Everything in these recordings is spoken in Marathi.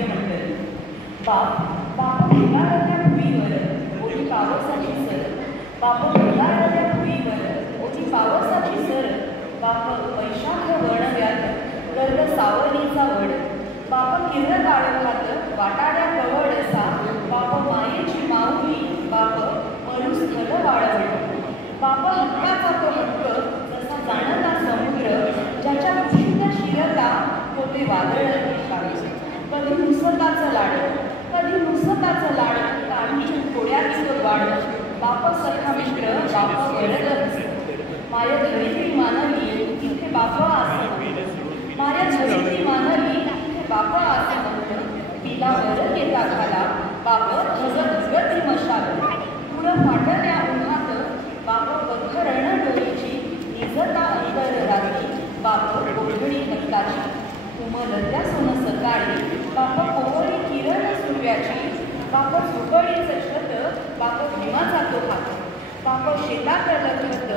सूर्यमंडल बाप भिंगारल्या भुईवर ओटी पावसाची सर बाप भिंगारल्या भुईवर ओटी पावसाची सर बाप वैशाख वर्णव्यात गर्द सावलीचा वड बाप किरण काळखात वाटाड्या कवडसा बाप मायेची माऊली बाप मरुस्थल वाळवड बाप हक्काचा तो हक्क जसा जाणता समुद्र ज्याच्या कुशीत शिरता होते वादळ कधी मुसताचं लाड कधी मुसताचं लाड काळीच्या थोड्याच वाढ बाप सखा मित्र बाप वरद माया धरित्री मानवी तिथे बाप आसन माया धरित्री मानवी तिथे बाप आसन तिला वर येता घाला बाप धगधगती मशाल पुढं फाटल्या उन्हात बाप बखरण डोळीची निजता अंतर रात्री बाप गोधडी हत्ताची उमलत्या सोन सकाळी बाप कोवळी किरण सूर्याची बाप झोपडीचं छत बाप भीमाचा तो हात बाप शेतात लखत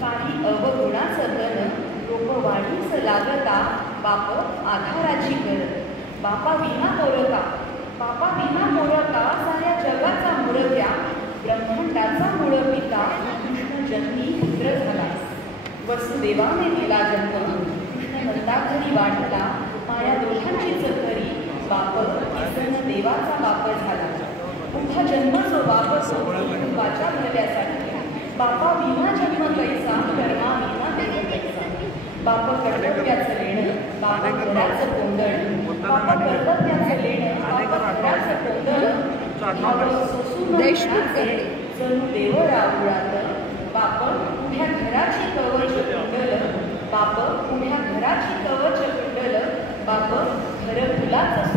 काही अवगुणाचं धन रोपवाढीस लागता बाप आधाराची गरज बापा विना मोरका साऱ्या जगाचा मुळत्या ब्रह्मांडाचा मूळ पिता कृष्ण जन्मी पुत्र झाला वसुदेवाने दिला जन्म कृष्ण नंदाघरी वाढला माया दोषांची चकरी बाप किसन देवाचा बाप झाला पुढा जन्म जो बाप वाचा भरल्यासाठी बापा विना जन्म कैसा कर्मा विना देव कैसा बाप कर्तव्याचं लेणं बाप घराचं कोंदण बाप कर्तव्याचं लेणं बाप घराचं कोंदण देशमुख जणू देव रावळात बाप उभ्या घराची कवच कुंडल बाप उभ्या घराची कवच कुंडल बाप घर फुलाचं